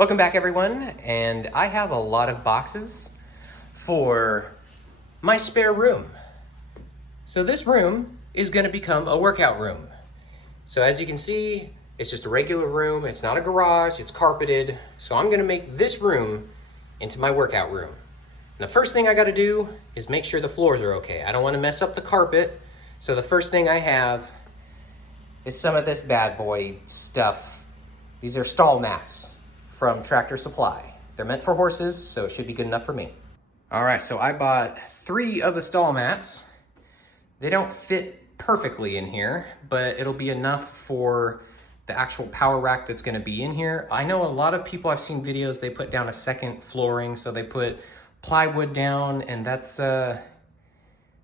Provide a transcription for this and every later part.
Welcome back, everyone, and I have a lot of boxes for my spare room. So this room is going to become a workout room. So as you can see, it's just a regular room. It's not a garage, it's carpeted. So I'm going to make this room into my workout room. And the first thing I got to do is make sure the floors are okay. I don't want to mess up the carpet. So the first thing I have is some of this bad boy stuff. These are stall mats from Tractor Supply. They're meant for horses, so it should be good enough for me. All right, so I bought 3 of the stall mats. They don't fit perfectly in here, but it'll be enough for the actual power rack that's gonna be in here. I know a lot of people, I've seen videos, they put down a second flooring, so they put plywood down, and that's a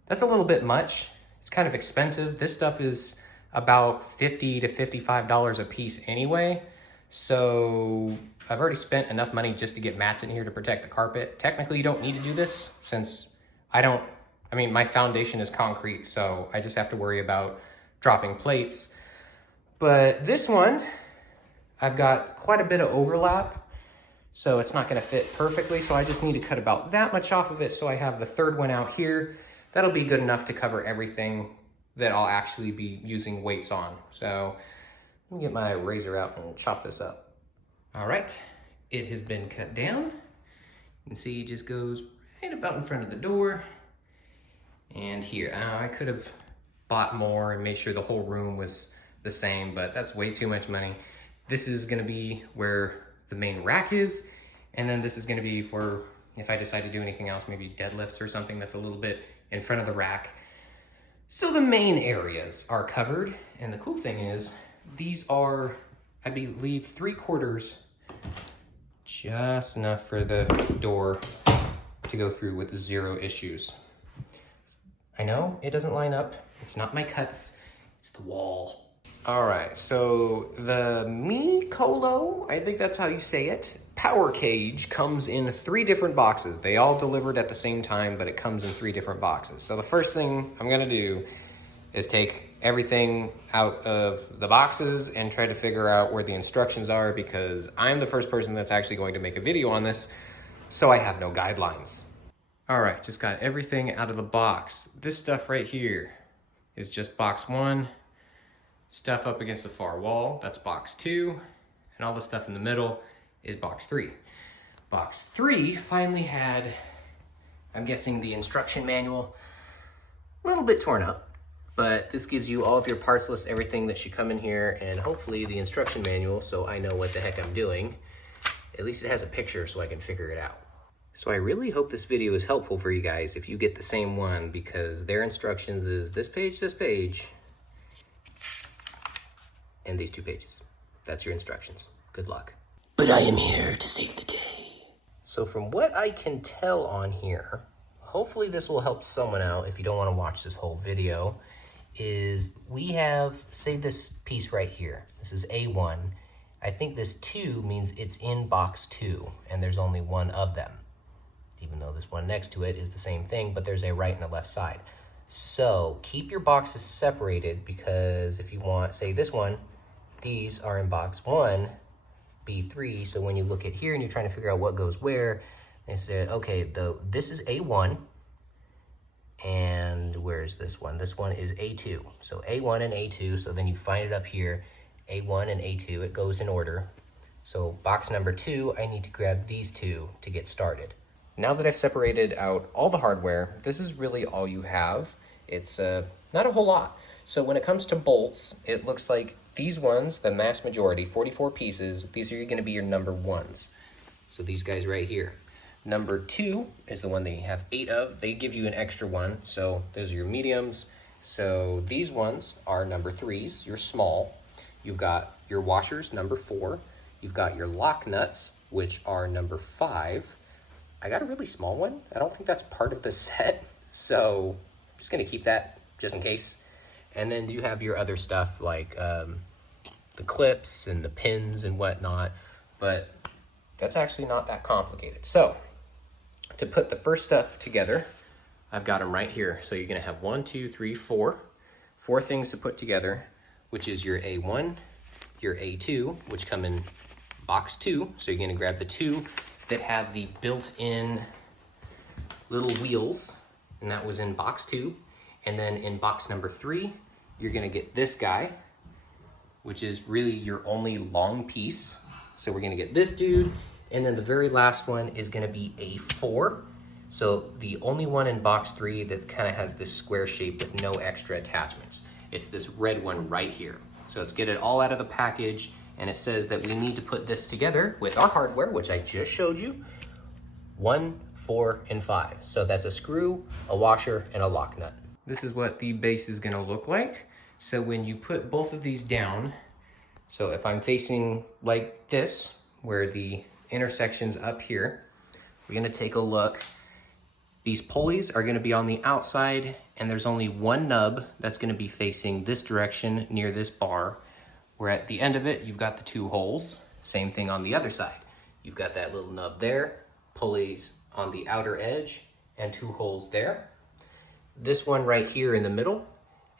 little bit much. It's kind of expensive. This stuff is about $50 to $55 a piece anyway. So I've already spent enough money just to get mats in here to protect the carpet. Technically, you don't need to do this since my foundation is concrete, so I just have to worry about dropping plates. But this one, I've got quite a bit of overlap, so it's not gonna fit perfectly, so I just need to cut about that much off of it, so I have the third one out here. That'll be good enough to cover everything that I'll actually be using weights on. So let me get my razor out and chop this up. All right, it has been cut down. You can see it just goes right about in front of the door. And here, I could have bought more and made sure the whole room was the same, but that's way too much money. This is gonna be where the main rack is, and then this is gonna be for, if I decide to do anything else, maybe deadlifts or something that's a little bit in front of the rack. So the main areas are covered, and the cool thing is, these are, I believe, 3/4, just enough for the door to go through with 0 issues. I know it doesn't line up. It's not my cuts, it's the wall. All right, so the Mikolo, I think that's how you say it, power cage comes in 3 different boxes. They all delivered at the same time, but it comes in 3 different boxes. So the first thing I'm gonna do is take everything out of the boxes and try to figure out where the instructions are, because I'm the first person that's actually going to make a video on this, so I have no guidelines. All right, just got everything out of the box. This stuff right here is just box 1. Stuff up against the far wall, that's box 2. And all the stuff in the middle is box 3. Box 3 finally had, I'm guessing, the instruction manual, a little bit torn up. But this gives you all of your parts list, everything that should come in here, and hopefully the instruction manual, so I know what the heck I'm doing. At least it has a picture so I can figure it out. So I really hope this video is helpful for you guys if you get the same one, because their instructions is this page, and these 2 pages. That's your instructions. Good luck. But I am here to save the day. So from what I can tell on here, hopefully this will help someone out if you don't want to watch this whole video, is we have, say this piece right here, this is A1. I think this 2 means it's in box 2, and there's only one of them. Even though this one next to it is the same thing, but there's a right and a left side. So keep your boxes separated, because if you want, say this one, these are in box 1, B3, so when you look at here and you're trying to figure out what goes where, they say, okay, this is A1, and where's this one? This one is A2. So A1 and A2, so then you find it up here, A1 and A2, it goes in order. So box number 2, I need to grab these 2 to get started. Now that I've separated out all the hardware, this is really all you have. It's not a whole lot. So when it comes to bolts, it looks like these ones, the mass majority, 44 pieces, these are gonna be your number 1s. So these guys right here. Number 2 is the one that you have 8 of. They give you an extra one, so those are your mediums. So these ones are number 3s, your small. You've got your washers, number 4. You've got your lock nuts, which are number 5. I got a really small one. I don't think that's part of the set, so I'm just gonna keep that just in case. And then you have your other stuff like the clips and the pins and whatnot, but that's actually not that complicated. So to put the first stuff together, I've got them right here. So you're gonna have 1, 2, 3, 4 things to put together, which is your A1, your A2, which come in box 2. So you're gonna grab the 2 that have the built-in little wheels, and that was in box 2. And then in box number 3, you're gonna get this guy, which is really your only long piece. So we're gonna get this dude, and then the very last one is gonna be a 4. So the only one in box 3 that kind of has this square shape with no extra attachments. It's this red one right here. So let's get it all out of the package, and it says that we need to put this together with our hardware, which I just showed you. 1, 4, and 5. So that's a screw, a washer, and a lock nut. This is what the base is gonna look like. So when you put both of these down, so if I'm facing like this, where the intersection's up here, we're gonna take a look. These pulleys are gonna be on the outside, and there's only one nub that's gonna be facing this direction near this bar, where at the end of it, you've got the 2 holes. Same thing on the other side. You've got that little nub there, pulleys on the outer edge, and 2 holes there. This one right here in the middle,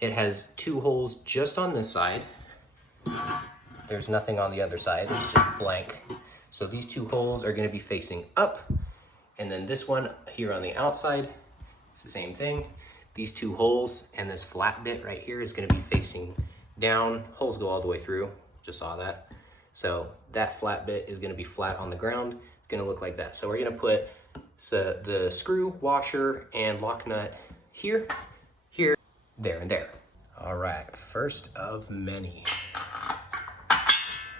it has 2 holes just on this side. There's nothing on the other side, it's just blank. So these 2 holes are gonna be facing up, and then this one here on the outside, it's the same thing. These 2 holes and this flat bit right here is gonna be facing down. Holes go all the way through, just saw that. So that flat bit is gonna be flat on the ground. It's gonna look like that. So we're gonna put the screw, washer, and lock nut here, here, there, and there. All right, first of many.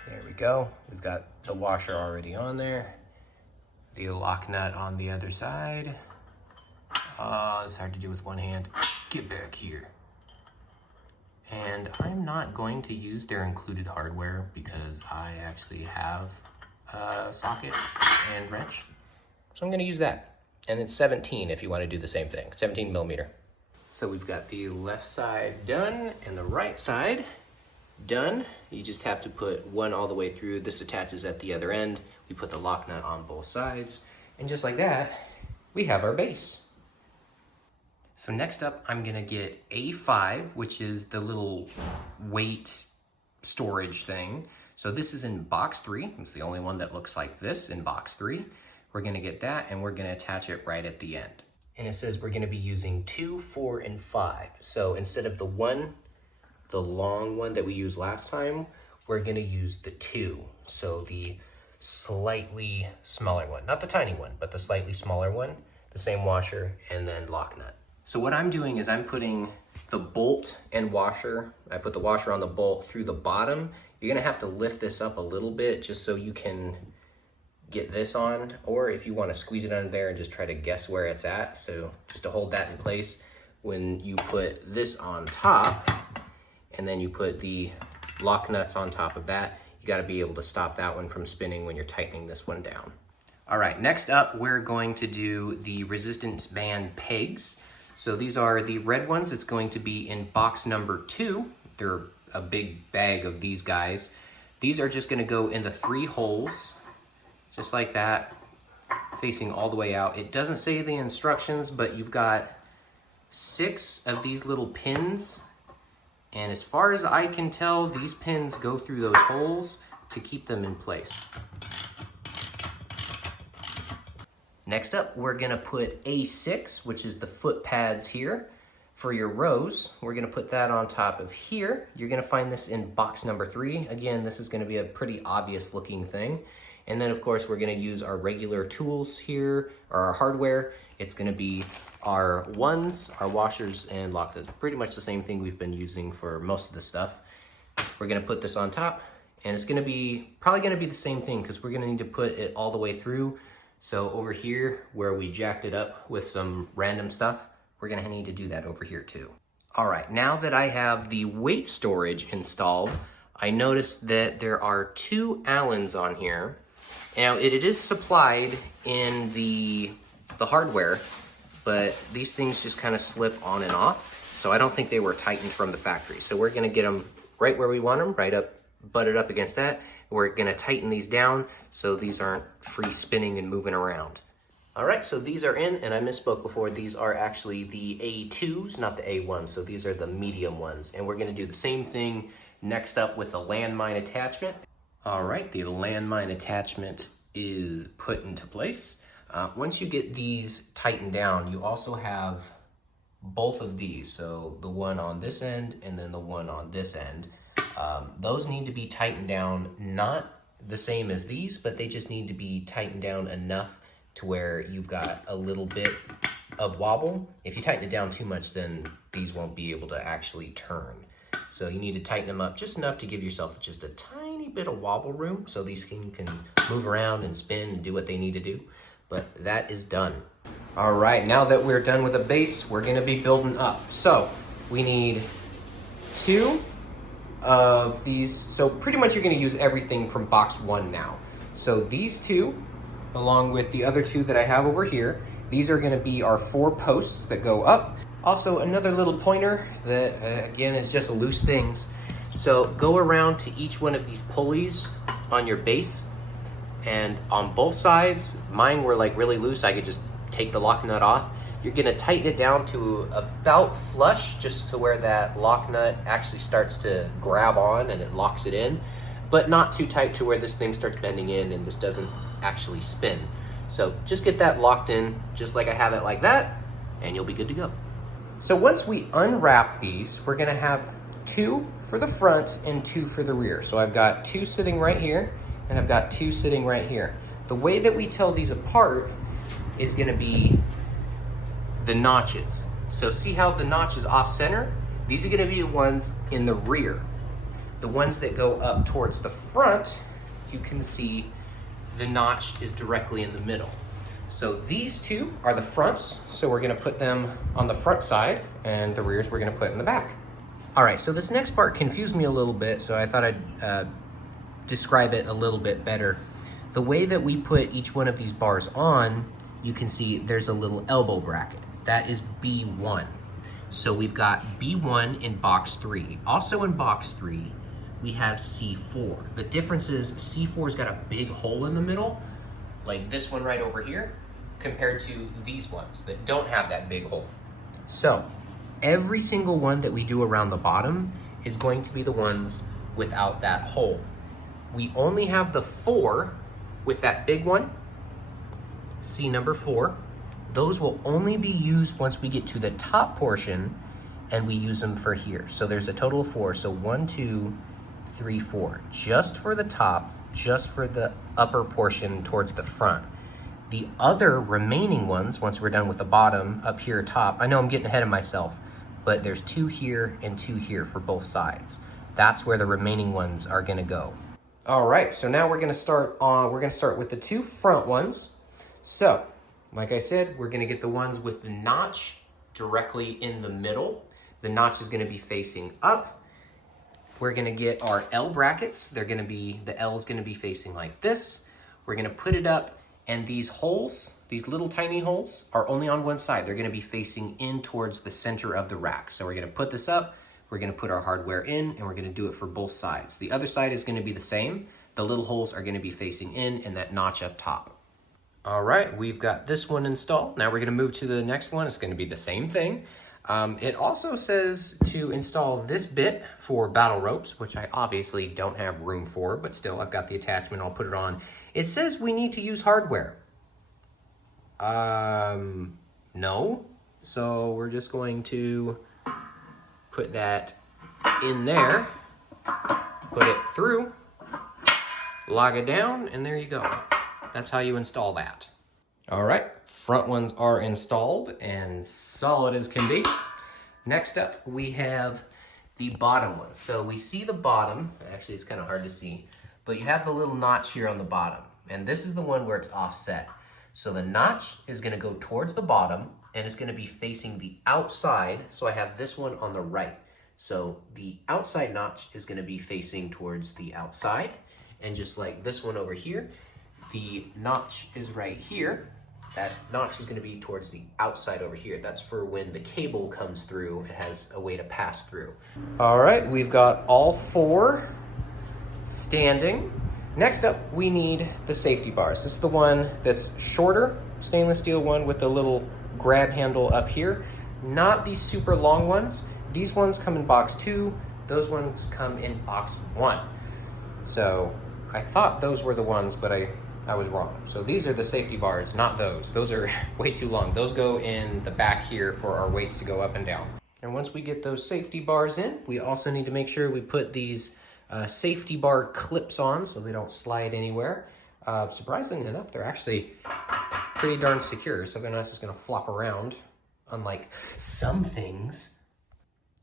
There we go. We've got the washer already on there. The lock nut on the other side. Oh, it's hard to do with one hand. Get back here. And I'm not going to use their included hardware because I actually have a socket and wrench. So I'm gonna use that. And it's 17 if you wanna do the same thing, 17 millimeter. So we've got the left side done and the right side done. You just have to put one all the way through. This attaches at the other end. We put the lock nut on both sides. And just like that, we have our base. So next up, I'm gonna get A5, which is the little weight storage thing. So this is in box 3. It's the only one that looks like this in box 3. We're gonna get that and we're gonna attach it right at the end. And it says we're gonna be using 2, 4, and 5. So instead of the long one that we used last time, we're gonna use the 2. So the slightly smaller one, not the tiny one, but the slightly smaller one, the same washer, and then lock nut. So what I'm doing is I'm putting the bolt and washer, I put the washer on the bolt through the bottom. You're gonna have to lift this up a little bit just so you can get this on, or if you wanna squeeze it under there and just try to guess where it's at. So just to hold that in place, when you put this on top, and then you put the lock nuts on top of that, you gotta be able to stop that one from spinning when you're tightening this one down. All right, next up, we're going to do the resistance band pegs. So these are the red ones. It's going to be in box number 2. They're a big bag of these guys. These are just gonna go in the 3 holes, just like that, facing all the way out. It doesn't say the instructions, but you've got 6 of these little pins. And as far as I can tell, these pins go through those holes to keep them in place. Next up, we're gonna put A6, which is the foot pads here for your rows. We're gonna put that on top of here. You're gonna find this in box number 3. Again, this is gonna be a pretty obvious looking thing. And then of course, we're gonna use our regular tools here, or our hardware. It's gonna be our ones, our washers, and lock nuts. Pretty much the same thing we've been using for most of the stuff. We're gonna put this on top, and it's gonna be, probably gonna be the same thing because we're gonna need to put it all the way through. So over here, where we jacked it up with some random stuff, we're gonna need to do that over here too. All right, now that I have the weight storage installed, I noticed that there are 2 Allens on here. Now it is supplied in the hardware, but these things just kind of slip on and off. So I don't think they were tightened from the factory. So we're gonna get them right where we want them, right up, butted up against that. We're gonna tighten these down so these aren't free spinning and moving around. All right, so these are in, and I misspoke before, these are actually the A2s, not the A1s. So these are the medium ones. And we're gonna do the same thing next up with the landmine attachment. All right, the landmine attachment is put into place. Once you get these tightened down, you also have both of these. So the one on this end and then the one on this end. Those need to be tightened down, not the same as these, but they just need to be tightened down enough to where you've got a little bit of wobble. If you tighten it down too much, then these won't be able to actually turn. So you need to tighten them up just enough to give yourself just a tiny bit of wobble room so these can move around and spin and do what they need to do. But that is done. All right, now that we're done with the base, we're gonna be building up. So we need 2 of these. So pretty much you're gonna use everything from box 1 now. So these 2, along with the other 2 that I have over here, these are gonna be our 4 posts that go up. Also, another little pointer that, again, is just loose things. So go around to each one of these pulleys on your base, and on both sides, mine were like really loose. I could just take the lock nut off. You're gonna tighten it down to about flush, just to where that lock nut actually starts to grab on and it locks it in, but not too tight to where this thing starts bending in and this doesn't actually spin. So just get that locked in, just like I have it like that, and you'll be good to go. So once we unwrap these, we're gonna have 2 for the front and 2 for the rear. So I've got 2 sitting right here, and I've got 2 sitting right here. The way that we tell these apart is gonna be the notches. So see how the notch is off center? These are gonna be the ones in the rear. The ones that go up towards the front, you can see the notch is directly in the middle. So these 2 are the fronts, so we're gonna put them on the front side, and the rears we're gonna put in the back. All right, so this next part confused me a little bit, so I thought I'd describe it a little bit better. The way that we put each one of these bars on, you can see there's a little elbow bracket. That is B1. So we've got B1 in box 3. Also in box 3, we have C4. The difference is C4's got a big hole in the middle, like this one right over here, compared to these ones that don't have that big hole. So every single one that we do around the bottom is going to be the ones without that hole. We only have the 4 with that big one, C number 4. Those will only be used once we get to the top portion and we use them for here. So there's a total of 4. So 1, 2, 3, 4, just for the top, just for the upper portion towards the front. The other remaining ones, once we're done with the bottom, up here top, I know I'm getting ahead of myself, but there's 2 here and 2 here for both sides. That's where the remaining ones are gonna go. All right, so now we're gonna start with the 2 front ones. So, like I said, we're gonna get the ones with the notch directly in the middle. The notch is gonna be facing up. We're gonna get our L brackets. The L is gonna be facing like this. We're gonna put it up, and these holes, these little tiny holes, are only on one side. They're gonna be facing in towards the center of the rack. So we're gonna put this up, we're gonna put our hardware in, and we're gonna do it for both sides. The other side is gonna be the same. The little holes are gonna be facing in and that notch up top. All right, we've got this one installed. Now we're gonna move to the next one. It's gonna be the same thing. It also says to install this bit for battle ropes, which I obviously don't have room for, but still I've got the attachment, I'll put it on. It says we need to use hardware. No. So we're just going to put that in there, put it through, log it down, and there you go. That's how you install that. All right, front ones are installed and solid as can be. Next up, we have the bottom one. So we see the bottom, actually it's kind of hard to see, but you have the little notch here on the bottom, and this is the one where it's offset. So the notch is gonna go towards the bottom, and it's gonna be facing the outside, so I have this one on the right. So the outside notch is gonna be facing towards the outside, and just like this one over here, the notch is right here. That notch is gonna be towards the outside over here. That's for when the cable comes through, it has a way to pass through. All right, we've got all 4 standing. Next up, we need the safety bars. This is the one that's shorter, stainless steel one with the little grab handle up here. Not these super long ones. These ones come in box 2, those ones come in box 1. So I thought those were the ones, but I was wrong. So these are the safety bars, not those. Those are way too long. Those go in the back here for our weights to go up and down. And once we get those safety bars in, we also need to make sure we put these safety bar clips on so they don't slide anywhere. Surprisingly enough, they're actually pretty darn secure, so they're not just gonna flop around, unlike some things.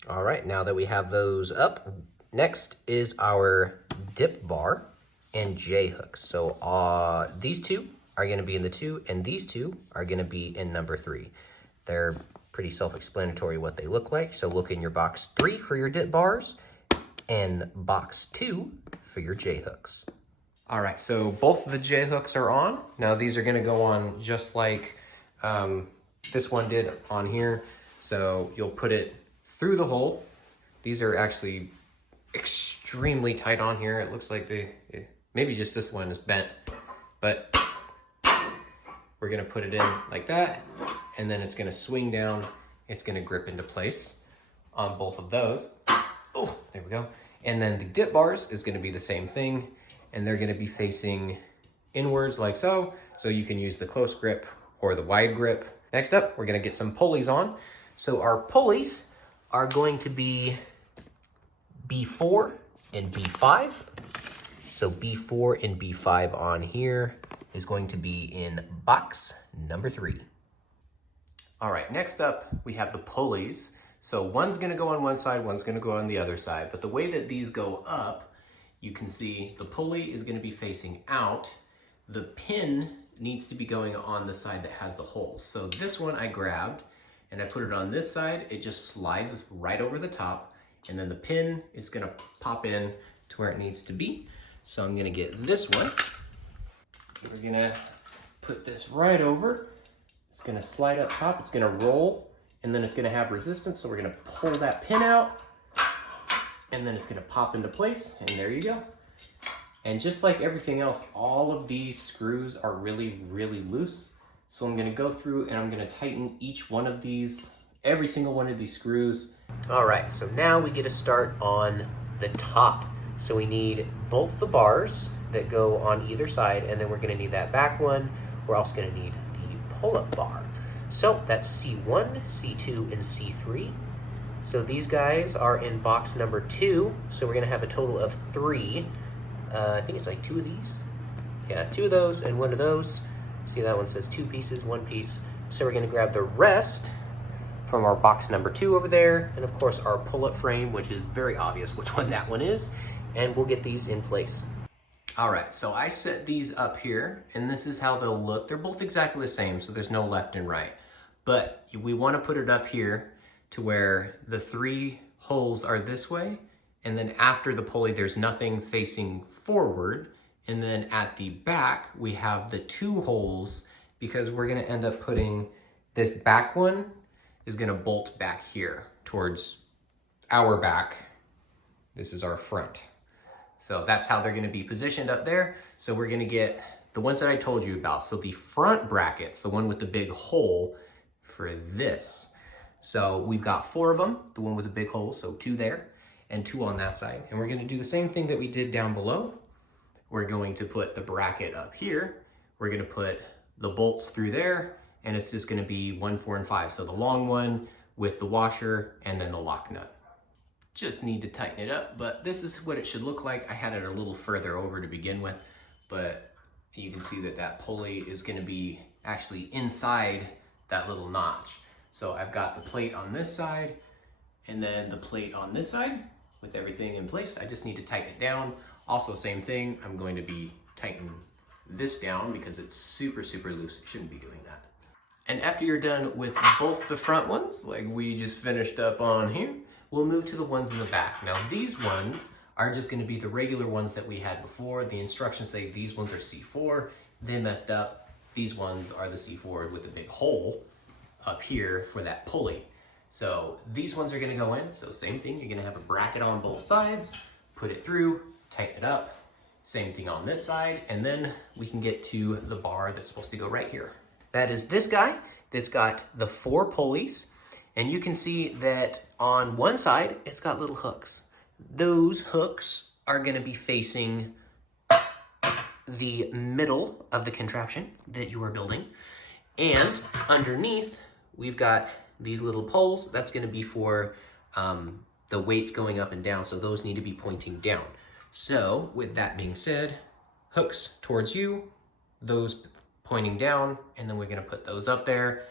All right, now that we have those up, next is our dip bar and J hooks. So these two are gonna be in the 2, and these two are gonna be in number 3. They're pretty self-explanatory what they look like. So look in your box 3 for your dip bars and box 2 for your J hooks. All right, so both of the J hooks are on. Now these are gonna go on just like this one did on here. So you'll put it through the hole. These are actually extremely tight on here. It looks like maybe just this one is bent, but we're gonna put it in like that, and then it's gonna swing down. It's gonna grip into place on both of those. Oh, there we go. And then the dip bars is gonna be the same thing, and they're gonna be facing inwards like so. So you can use the close grip or the wide grip. Next up, we're gonna get some pulleys on. So our pulleys are going to be B4 and B5. So B4 and B5 on here is going to be in box number 3. All right, next up, we have the pulleys. So one's gonna go on one side, one's gonna go on the other side. But the way that these go up, you can see the pulley is gonna be facing out. The pin needs to be going on the side that has the holes. So this one I grabbed and I put it on this side. It just slides right over the top, and then the pin is gonna pop in to where it needs to be. So I'm gonna get this one. We're gonna put this right over. It's gonna slide up top, it's gonna roll, and then it's gonna have resistance. So we're gonna pull that pin out, and then it's gonna pop into place, and there you go. And just like everything else, all of these screws are really, really loose. So I'm gonna go through and I'm gonna tighten each one of these, every single one of these screws. All right, so now we get to start on the top. So we need both the bars that go on either side, and then we're gonna need that back one. We're also gonna need the pull-up bar. So that's C1, C2, and C3. So these guys are in box number 2. So we're gonna have a total of 3. I think it's like 2 of these. Yeah, 2 of those and 1 of those. See, that one says 2 pieces, 1 piece. So we're gonna grab the rest from our box number 2 over there, and of course our pull-up frame, which is very obvious which one that one is, and we'll get these in place. All right, so I set these up here, and this is how they'll look. They're both exactly the same, so there's no left and right. But we wanna put it up here to where the 3 holes are this way, and then after the pulley, there's nothing facing forward. And then at the back, we have the 2 holes, because we're gonna end up putting this back one is gonna bolt back here towards our back. This is our front. So that's how they're gonna be positioned up there. So we're gonna get the ones that I told you about. So the front brackets, the one with the big hole for this. So we've got 4 of them, the one with the big hole, so 2 there and 2 on that side. And we're gonna do the same thing that we did down below. We're going to put the bracket up here. We're gonna put the bolts through there, and it's just gonna be 1, 4, and 5. So the long one with the washer and then the lock nut. Just need to tighten it up, but this is what it should look like. I had it a little further over to begin with, but you can see that that pulley is gonna be actually inside that little notch. So I've got the plate on this side and then the plate on this side with everything in place. I just need to tighten it down. Also, same thing, I'm going to be tightening this down because it's super, super loose. You shouldn't be doing that. And after you're done with both the front ones, like we just finished up on here, we'll move to the ones in the back. Now these ones are just gonna be the regular ones that we had before. The instructions say these ones are C4. They messed up. These ones are the C4 with the big hole up here for that pulley. So these ones are gonna go in. So same thing, you're gonna have a bracket on both sides, put it through, tighten it up. Same thing on this side, and then we can get to the bar that's supposed to go right here. That is this guy that's got the 4 pulleys, and you can see that on one side, it's got little hooks. Those hooks are gonna be facing the middle of the contraption that you are building. And underneath, we've got these little poles. That's gonna be for the weights going up and down, so those need to be pointing down. So with that being said, hooks towards you, those pointing down, and then we're gonna put those up there.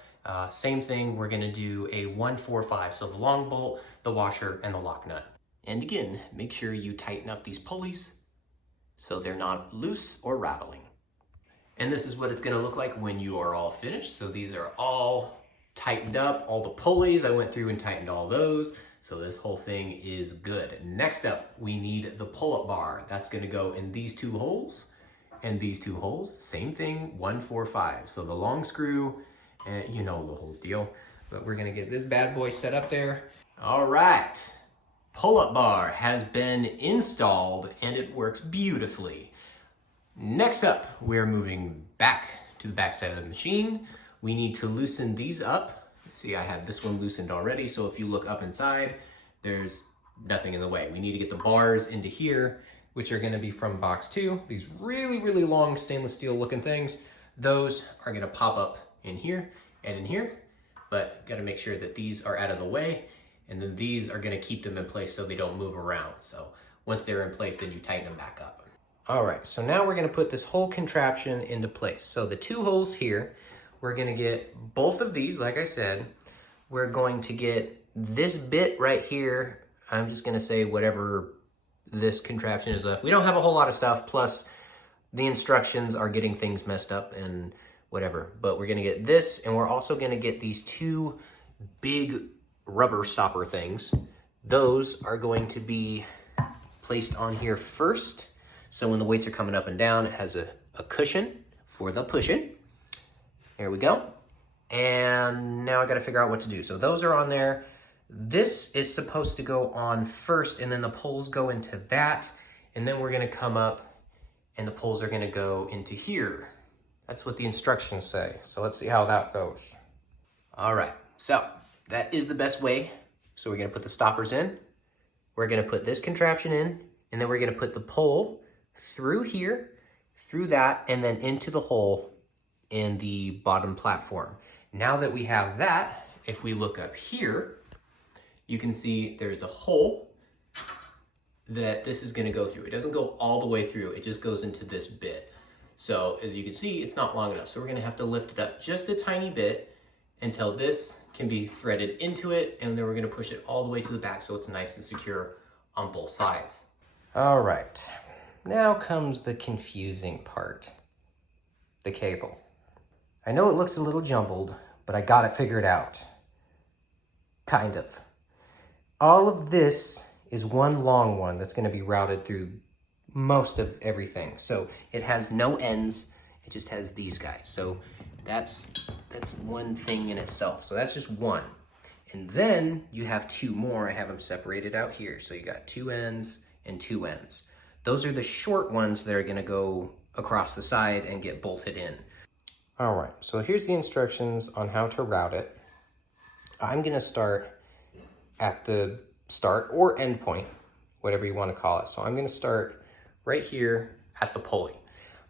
Same thing, we're gonna do a 1-4-5, so the long bolt, the washer, and the lock nut. And again, make sure you tighten up these pulleys so they're not loose or rattling. And this is what it's gonna look like when you are all finished. So these are all tightened up, all the pulleys, I went through and tightened all those. So this whole thing is good. Next up, we need the pull-up bar. That's gonna go in these two holes and these two holes. Same thing, 1-4-5. So the long screw, and you know the whole deal. But we're gonna get this bad boy set up there. All right, pull-up bar has been installed and it works beautifully. Next up, we're moving back to the back side of the machine. We need to loosen these up. See, I have this one loosened already, so if you look up inside, there's nothing in the way. We need to get the bars into here, which are gonna be from box 2. These really, really long stainless steel looking things. Those are gonna pop up in here and in here, but gotta make sure that these are out of the way, and then these are gonna keep them in place so they don't move around. So once they're in place, then you tighten them back up. All right, so now we're gonna put this whole contraption into place. So the two holes here, we're gonna get both of these, like I said. We're going to get this bit right here. I'm just gonna say whatever this contraption is left. We don't have a whole lot of stuff, plus the instructions are getting things messed up and whatever. But we're gonna get this, and we're also gonna get these two big rubber stopper things. Those are going to be placed on here first. So when the weights are coming up and down, it has a cushion for the pushing. There we go. And now I gotta figure out what to do. So those are on there. This is supposed to go on first, and then the poles go into that. And then we're gonna come up and the poles are gonna go into here. That's what the instructions say. So let's see how that goes. All right, so that is the best way. So we're gonna put the stoppers in. We're gonna put this contraption in, and then we're gonna put the pole through here, through that, and then into the hole in the bottom platform. Now that we have that, if we look up here, you can see there's a hole that this is gonna go through. It doesn't go all the way through, it just goes into this bit. So as you can see, it's not long enough. So we're gonna have to lift it up just a tiny bit until this can be threaded into it, and then we're gonna push it all the way to the back so it's nice and secure on both sides. All right, now comes the confusing part, the cable. I know it looks a little jumbled, but I got it figured out. Kind of. All of this is one long one that's gonna be routed through most of everything. So it has no ends, it just has these guys. So that's one thing in itself. So that's just one. And then you have two more. I have them separated out here. So you got two ends and two ends. Those are the short ones that are gonna go across the side and get bolted in. All right, so here's the instructions on how to route it. I'm gonna start at the start or end point, whatever you wanna call it. So I'm gonna start right here at the pulley.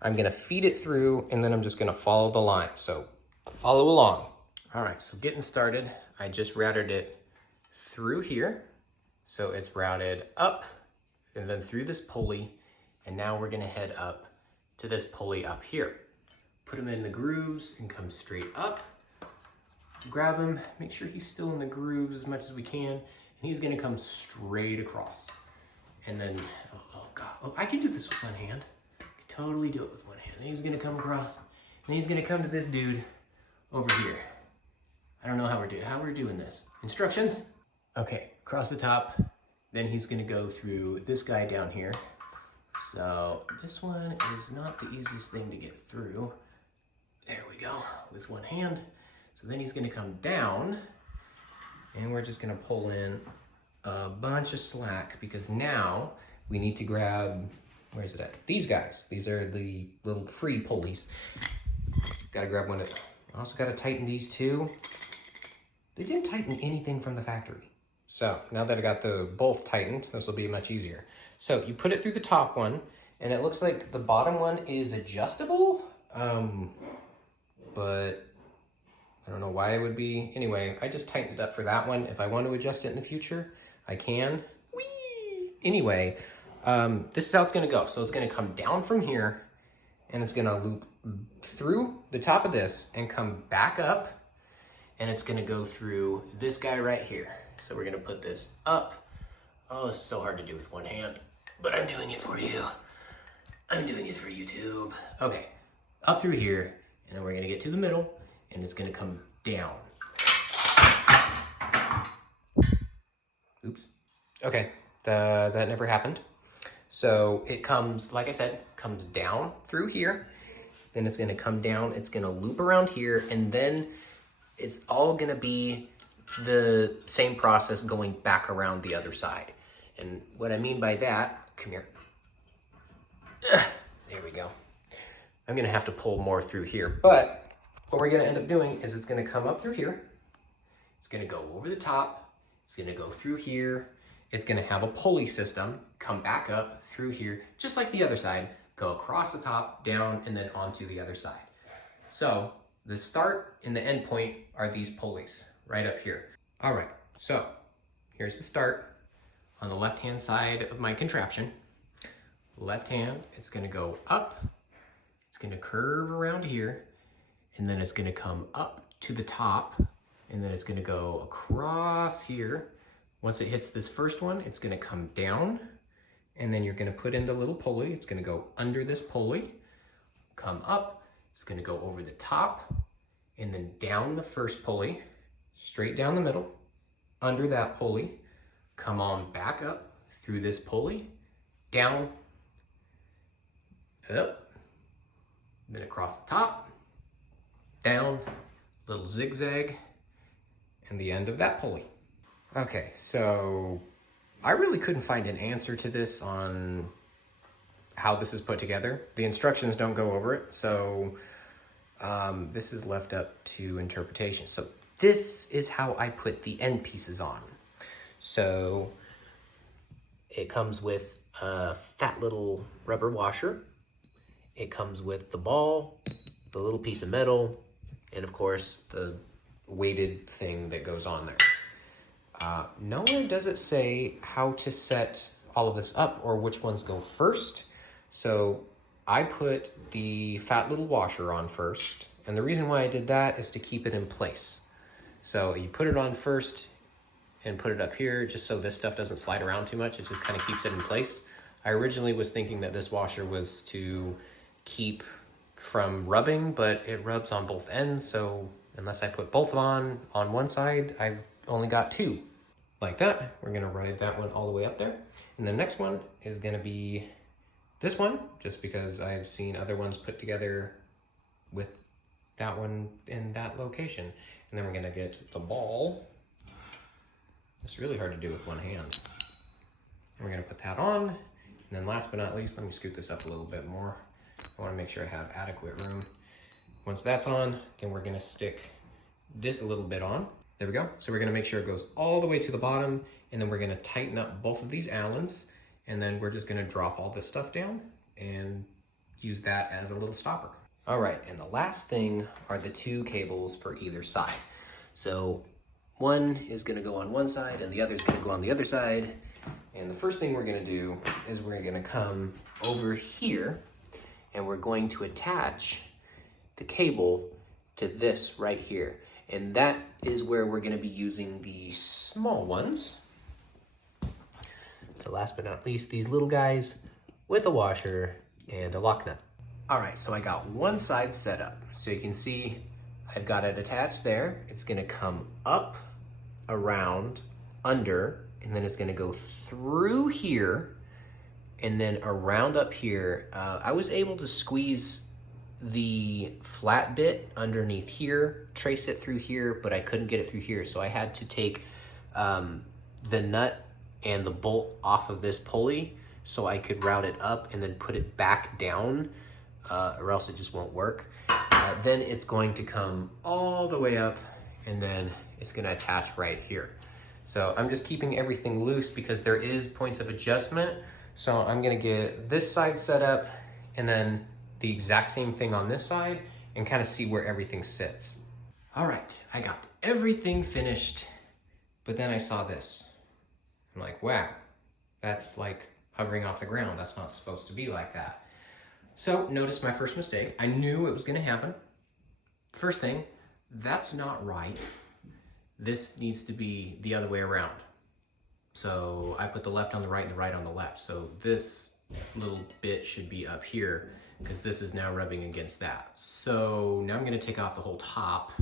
I'm gonna feed it through, and then I'm just gonna follow the line. So follow along. All right, so getting started, I just routed it through here. So it's routed up and then through this pulley, and now we're gonna head up to this pulley up here. Put him in the grooves and come straight up. Grab him, make sure he's still in the grooves as much as we can, and he's gonna come straight across. And then, oh God, oh, I can do this with one hand. I can totally do it with one hand. And he's gonna come across, and he's gonna come to this dude over here. I don't know how we're doing this. Instructions? Okay, across the top. Then he's gonna go through this guy down here. So this one is not the easiest thing to get through. There we go, with one hand. So then he's gonna come down, and we're just gonna pull in a bunch of slack, because now we need to grab, where's it at? These guys. These are the little free pulleys. Gotta grab one of them. Also gotta tighten these two. They didn't tighten anything from the factory. So now that I got the both tightened, this will be much easier. So you put it through the top one, And it looks like the bottom one is adjustable, but I don't know why it would be. Anyway, I just tightened it up for that one. If I want to adjust it in the future, I can. Whee! Anyway, this is how it's gonna go. So it's gonna come down from here, and it's gonna loop through the top of this and come back up, and it's gonna go through this guy right here. So we're gonna put this up. Oh, it's so hard to do with one hand, but I'm doing it for you. I'm doing it for YouTube. Okay, up through here, and then we're gonna get to the middle, and it's gonna come down. Oops. Okay, that never happened. So it comes, like I said, comes down through here, then it's gonna come down, it's gonna loop around here, and then it's all gonna be the same process going back around the other side. And what I mean by that, come here. There we go. I'm gonna have to pull more through here, but what we're gonna end up doing is it's gonna come up through here. It's gonna go over the top. It's gonna go through here. It's gonna have a pulley system, come back up through here, just like the other side, go across the top, down, and then onto the other side. So the start and the end point are these pulleys right up here. All right, so here's the start. On the left-hand side of my contraption, left hand, it's gonna go up, it's gonna curve around here, and then it's gonna come up to the top, and then it's gonna go across here. Once it hits this first one, it's gonna come down, and then you're gonna put in the little pulley. It's gonna go under this pulley, come up, it's gonna go over the top, and then down the first pulley, straight down the middle, under that pulley, come on back up through this pulley, down, up, then across the top, down, little zigzag, and the end of that pulley. Okay, so I really couldn't find an answer to this on how this is put together. The instructions don't go over it, so this is left up to interpretation. So this is how I put the end pieces on. So it comes with a fat little rubber washer. It comes with the ball, the little piece of metal, and of course the weighted thing that goes on there. Nowhere does it say how to set all of this up or which ones go first. So I put the fat little washer on first. And the reason why I did that is to keep it in place. So you put it on first and put it up here just so this stuff doesn't slide around too much. It just kind of keeps it in place. I originally was thinking that this washer was to keep from rubbing, but it rubs on both ends. So unless I put both on one side, I've only got two. Like that, we're gonna ride that one all the way up there. And the next one is gonna be this one, just because I've seen other ones put together with that one in that location. And then we're gonna get the ball. It's really hard to do with one hand. And we're gonna put that on. And then last but not least, let me scoot this up a little bit more. I wanna make sure I have adequate room. Once that's on, then we're gonna stick this a little bit on. There we go. So we're gonna make sure it goes all the way to the bottom, and then we're gonna tighten up both of these Allens, and then we're just gonna drop all this stuff down and use that as a little stopper. All right, and the last thing are the two cables for either side. So one is gonna go on one side and the other is gonna go on the other side. And the first thing we're gonna do is we're gonna come over here and we're going to attach the cable to this right here. And that is where we're gonna be using the small ones. So last but not least, these little guys with a washer and a lock nut. All right, so I got one side set up. So you can see I've got it attached there. It's gonna come up, around, under, and then it's gonna go through here and then around up here. I was able to squeeze the flat bit underneath here, trace it through here, but I couldn't get it through here. So I had to take the nut and the bolt off of this pulley so I could route it up and then put it back down, or else it just won't work. Then it's going to come all the way up and then it's gonna attach right here. So I'm just keeping everything loose because there is points of adjustment. So I'm gonna get this side set up and then the exact same thing on this side and kind of see where everything sits. All right, I got everything finished, but then I saw this. I'm like, wow, that's like hovering off the ground. That's not supposed to be like that. So notice my first mistake. I knew it was gonna happen. First thing, that's not right. This needs to be the other way around. So I put the left on the right and the right on the left. So this little bit should be up here because this is now rubbing against that. So now I'm gonna take off the whole top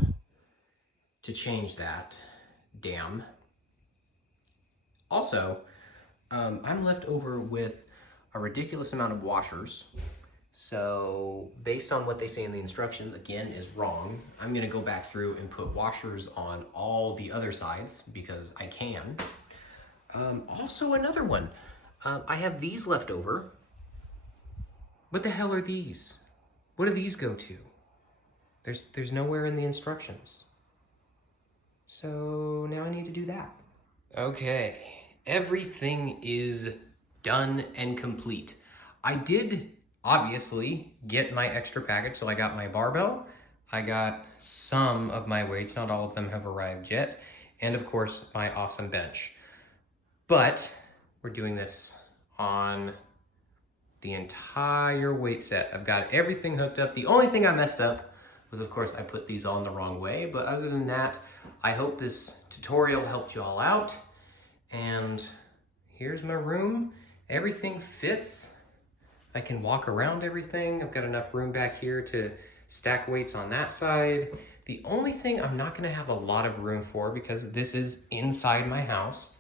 to change that. Damn. Also, I'm left over with a ridiculous amount of washers. So based on what they say in the instructions, again, is wrong. I'm gonna go back through and put washers on all the other sides because I can. Also another one, I have these left over. What the hell are these? What do these go to? There's nowhere in the instructions. So now I need to do that. Okay, everything is done and complete. I did obviously get my extra package, so I got my barbell, I got some of my weights, not all of them have arrived yet, and of course my awesome bench. But we're doing this on the entire weight set. I've got everything hooked up. The only thing I messed up was, of course, I put these on the wrong way, but other than that, I hope this tutorial helped you all out. And here's my room. Everything fits. I can walk around everything. I've got enough room back here to stack weights on that side. The only thing I'm not gonna have a lot of room for, because this is inside my house,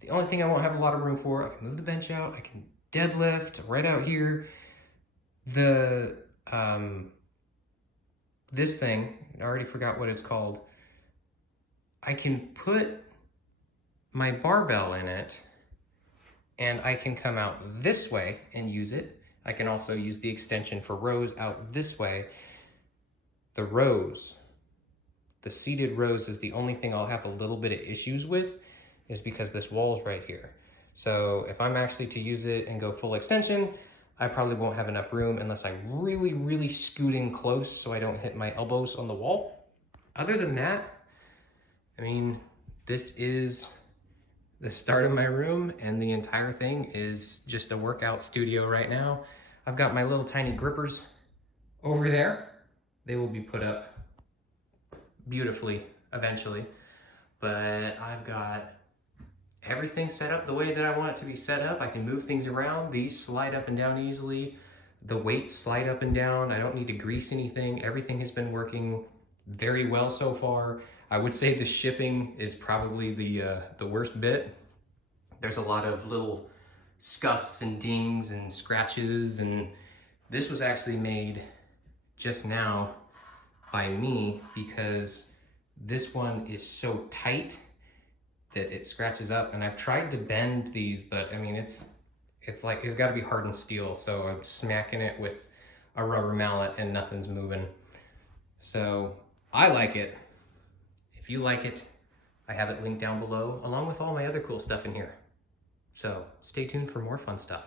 the only thing I won't have a lot of room for, I can move the bench out, I can deadlift right out here. The, this thing, I already forgot what it's called. I can put my barbell in it and I can come out this way and use it. I can also use the extension for rows out this way. The rows, the seated rows is the only thing I'll have a little bit of issues with, is because this wall's right here. So if I'm actually to use it and go full extension, I probably won't have enough room unless I really scoot in close so I don't hit my elbows on the wall. Other than that, I mean, this is the start of my room, and the entire thing is just a workout studio right now. I've got my little tiny grippers over there. They will be put up beautifully eventually, but I've got everything set up the way that I want it to be set up. I can move things around. These slide up and down easily. The weights slide up and down. I don't need to grease anything. Everything has been working very well so far. I would say the shipping is probably the worst bit. There's a lot of little scuffs and dings and scratches, and this was actually made just now by me because this one is so tight that it scratches up, and I've tried to bend these, but I mean, it's like, it's gotta be hardened steel, so I'm smacking it with a rubber mallet and nothing's moving. So I like it. If you like it, I have it linked down below, along with all my other cool stuff in here. So stay tuned for more fun stuff.